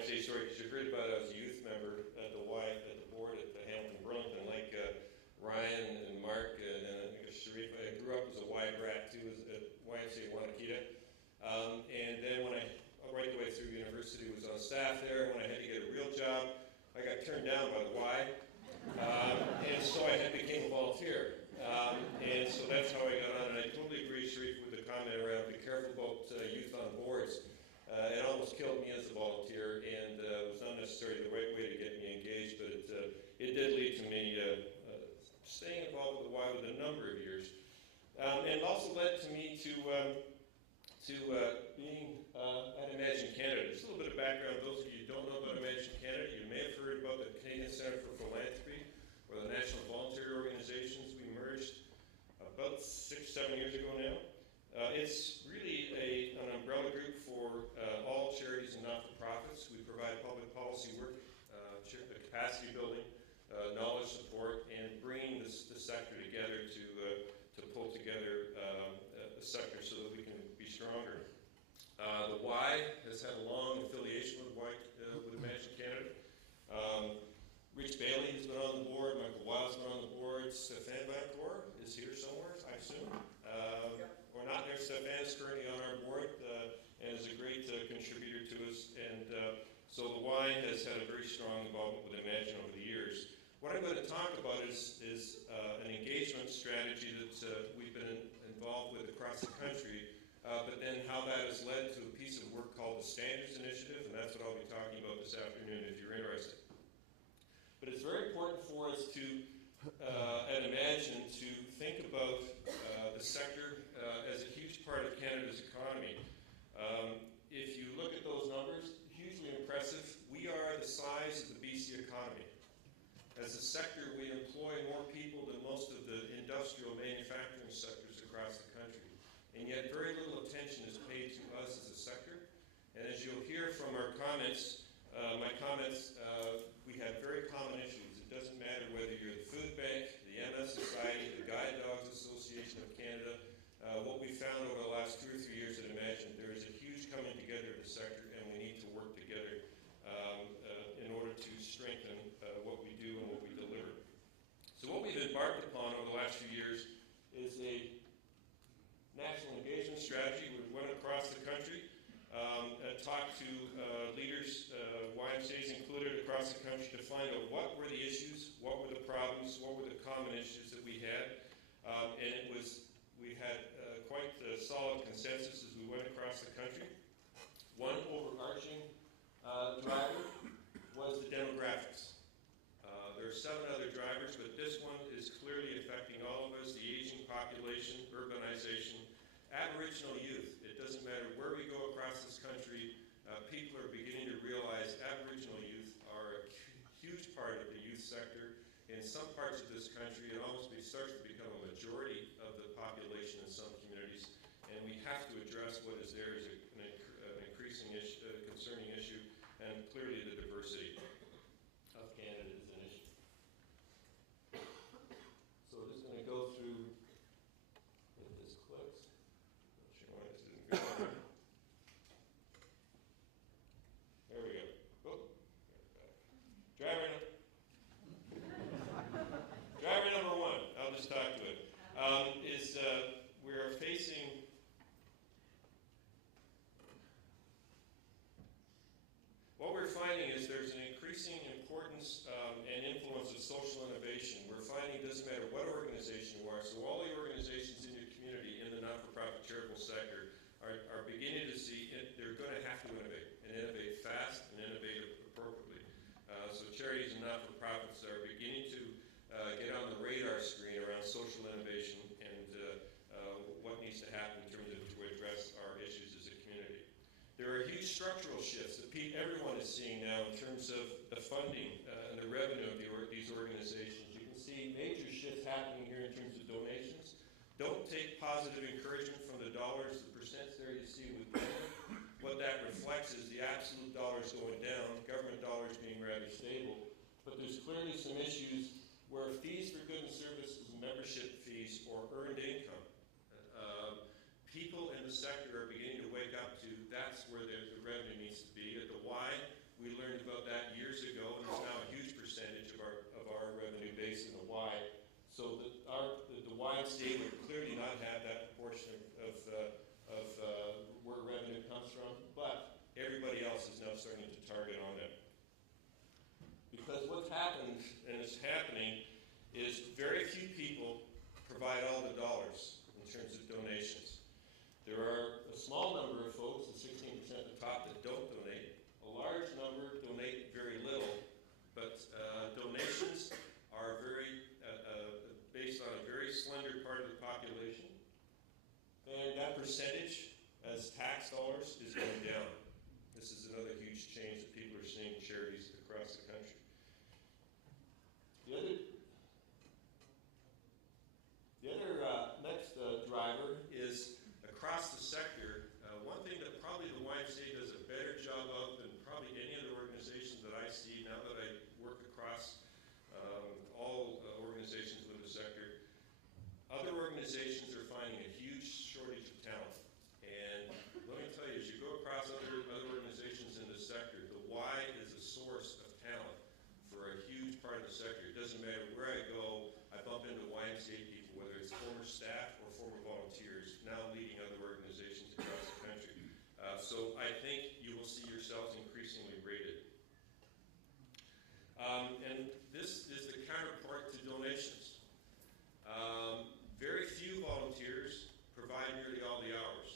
YMCA story, because you heard about it as a youth member at the board at the Hamilton Burlington, like Ryan and Mark and I think Sharif. I grew up as a Y brat too, at YMCA Wanakita. And then when right the way through university, was on staff there. When I had to get a real job, I got turned down by the Y. And so I became a volunteer. And so that's how I got on. And I totally agree, Sharif, with the comment around be careful about youth on boards. It almost killed me as a volunteer, and it was not necessarily the right way to get me engaged, but it did lead to me staying involved with the Y with a number of years. And it also led to me to being at Imagine Canada. Just a little bit of background. Those of you who don't know about Imagine Canada, you may have heard about the Canadian Centre for Philanthropy, or the National Voluntary Organizations. We merged about 6-7 years ago now. It's really an umbrella group for all charities and not-for-profits. We provide public policy work, capacity building, knowledge support, and bringing the sector together to pull together the sector so that we can be stronger. The Y has had a long affiliation with Imagine Canada. Rich Bailey has been on the board. Michael Wild's been on the board. Stefan Vancourt is here somewhere, I assume. Or not there. Stefan is currently on our board and is a great contributor to us. And so the Y has had a very strong involvement with Imagine over the years. What I'm going to talk about is an engagement strategy that we've been involved with across the country, but then how that has led to a piece of work called the Standards Initiative, and that's what I'll be talking about this afternoon if you're interested. But it's very important for us to, at Imagine, to think about the sector as a huge part of Canada's economy. If you look at those numbers, hugely impressive. We are the size of the BC economy. As a sector, we employ more people than most of the industrial manufacturing sectors across the country. And yet very little attention is paid to us as a sector. And as you'll hear from our comments, we have very common issues. It doesn't matter whether you're the Food Bank, the MS Society, the Guide Dogs Association of Canada. What we found over the last 2 or 3 years at Imagine, there is a huge coming together of the sector, and we need to work together in order to strengthen what we do and what we deliver. So what we've embarked upon over the last few years is a national engagement strategy. We went across the country, talked to leaders, YMCAs included across the country, to find out what were the issues, what were the problems, what were the common issues that we had. And we had quite a solid consensus as we went across the country. One overarching driver was the demographics. There are 7 other drivers, but this one is clearly affecting all of us: the aging population, urbanization, Aboriginal youth. It doesn't matter where we go across this country, people are beginning to realize Aboriginal youth are a huge part of the youth sector. In some parts of this country, it almost starts to become a majority of the population in some communities, and we have to address what is there as an increasing issue, concerning issue, and clearly the diversity of Canada is an issue. So we're just going to go through, if this clicks. Not sure why this isn't going. There we go. Oh, driver number 1, I'll just talk to it, is we're facing what we're finding is there's an increasing importance and influence of social innovation. We're finding it doesn't matter what organization you are, so all the organizations in your community in the not-for-profit charitable sector are beginning to see they're going to have to innovate fast and innovate appropriately. So charities and not-for-profits are beginning to get on the radar screen around social innovation and what needs to happen in terms of to address our issues as a community. There are huge structural shifts that everyone is seeing now in terms of the funding and the revenue of these organizations. You can see major shifts happening here in terms of donations. Don't take positive encouragement from the dollars, the percents there you see with government. What that reflects is the absolute dollars going down, government dollars being rather stable. But there's clearly some issues where fees for goods and services, membership fees, or earned income, people in the sector are beginning to wake up to that's where the revenue needs to be. At the Y, we else is now starting to target on it. Because what's happened, and is happening, is very few people provide all the dollars in terms of donations. There are a small number of folks, the 16% at the top, that don't donate. A large number donate very little, but donations are based on a very slender part of the population. And that percentage, as tax dollars, is going down. This is another huge change that people are seeing in charities across the country. The other next driver is across the sector. One thing that probably the YMCA does a better job of than probably any other organization that I see now that I work across all organizations within the sector. Other organizations are finding a huge shortage of talent. And let me tell you, as you go across other organizations in the sector, the Y is a source of talent for a huge part of the sector. It doesn't matter where I go, I bump into YMCA people, whether it's former staff or former volunteers, now leading other organizations across the country. So I think you will see yourselves increasingly rated. And this is the counterpart to donations. Very few volunteers provide nearly all the hours.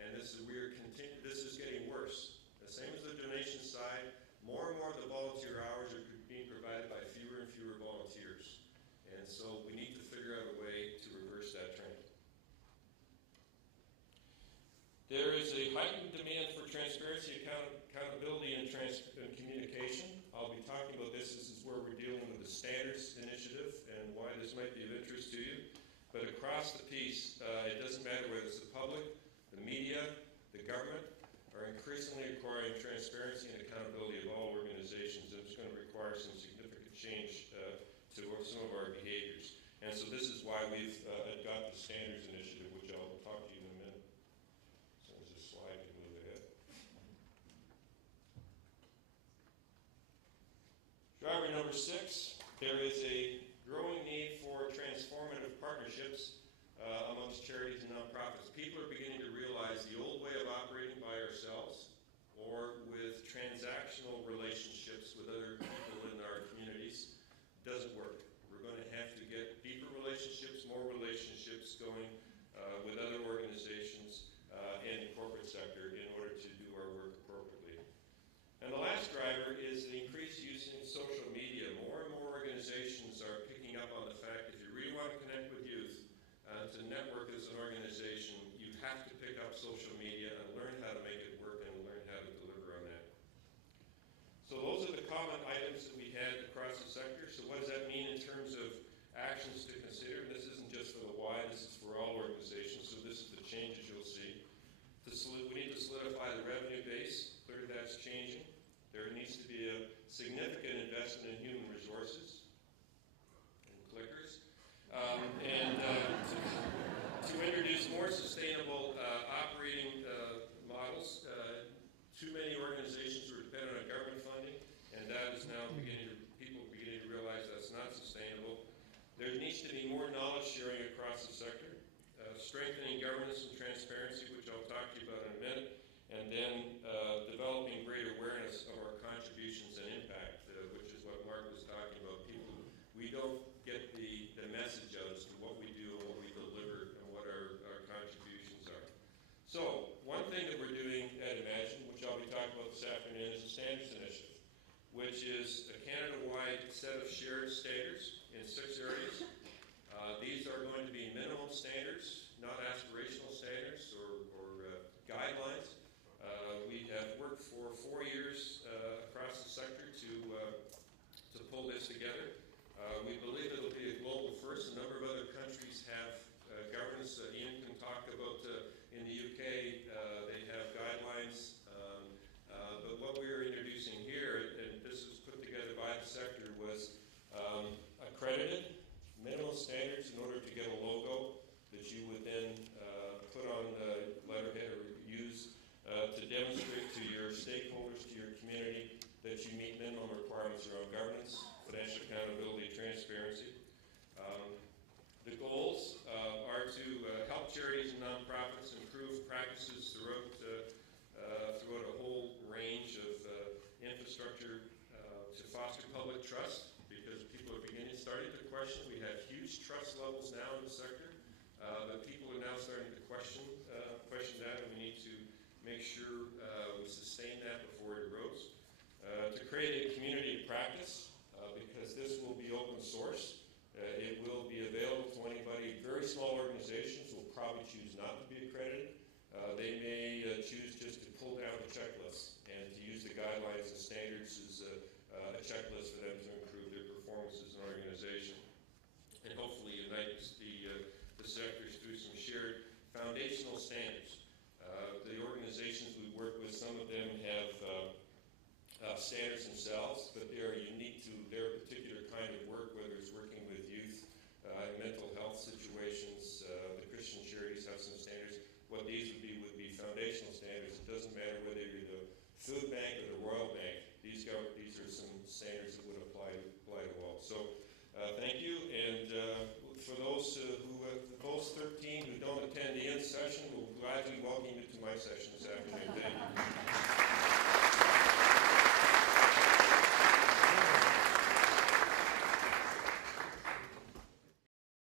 And this is getting worse. The same as the donation side, more and more of the volunteer hours are being provided by fewer and fewer volunteers. And so we need to figure out a way to reverse that trend. There is a heightened demand for transparency, accountability, and communication. I'll be talking about this. This is where we're dealing with the standards initiative and why this might be of interest to you. But across the piece, it doesn't matter whether it's the public, the media, the government, are increasingly requiring transparency and accountability of all organizations. And it's going to require some significant change to some of our behaviors. And so this is why we've got the standards initiative, which I'll talk to you in a minute. So there's a slide to move ahead. Driver number 6, there is a growing need for transformative partnerships amongst charities and nonprofits. People are beginning to realize the old way of operating by ourselves or with transactional relationships with other people in our communities doesn't work. We're going to have to get deeper relationships, more relationships going with other organizations and the corporate sector in order to do our work appropriately. And the last driver is the increased use in social media. More and more organizations are picking up on the fact that if you really want to connect with youth, to network as an organization, you have to pick up social media and learn how to make it work and learn how to deliver on that. So those are the common items that we had across the sector. So what does that mean in terms of actions to consider? And this isn't just for the Y, this is for all organizations. So this is the changes you'll see. We need to solidify the revenue base. Clearly that's changing. There needs to be a significant investment in human resources and clickers. To introduce more sustainable operating models. Too many organizations are dependent on government funding, and that is now people beginning to realize that's not sustainable. There needs to be more knowledge sharing across the sector, strengthening governance and transparency, which I'll talk to you about in a minute, and then developing greater awareness of our contributions and impact, which is what Mark was talking about. We don't get the message out as to what we do and what we deliver and what our contributions are. So, one thing that we're doing at Imagine, which I'll be talking about this afternoon, is the Standards Initiative, which is a Canada-wide set of shared standards in 6 areas. These are going to be minimum standards, not aspirational standards or guidelines. We have worked for 4 years across the sector to pull this together. We believe it'll be a global first. A number of other countries have governance. Ian can talk about in the UK, they have guidelines. But what we're introducing here, and this was put together by the sector, was accredited minimum standards in order to get a logo that you would then put on the letterhead or use to demonstrate to your stakeholders, to your community, that you meet minimum requirements around governance, financial accountability, transparency. The goals are to help charities and nonprofits improve practices throughout a whole trust levels now in the sector, but people are now starting to question that, and we need to make sure we sustain that before it erodes. To create a community of practice, because this will be open source. It will be available to anybody. Very small organizations will probably choose not to be accredited. They may choose just to pull down the checklist and to use the guidelines and standards as a checklist for them to improve their performance as an organization. And hopefully unite the sectors through some shared foundational standards. The organizations we work with, some of them have standards themselves, but they are unique to their particular kind of work, whether it's working with youth, mental health situations. The Christian charities have some standards. What these would be foundational standards. It doesn't matter whether you're the food bank or the Royal Bank. These are some standards that would apply to all. So thank you, and for those those 13 who don't attend Ian's session, we'll gladly welcome you to my session this afternoon. Thank you.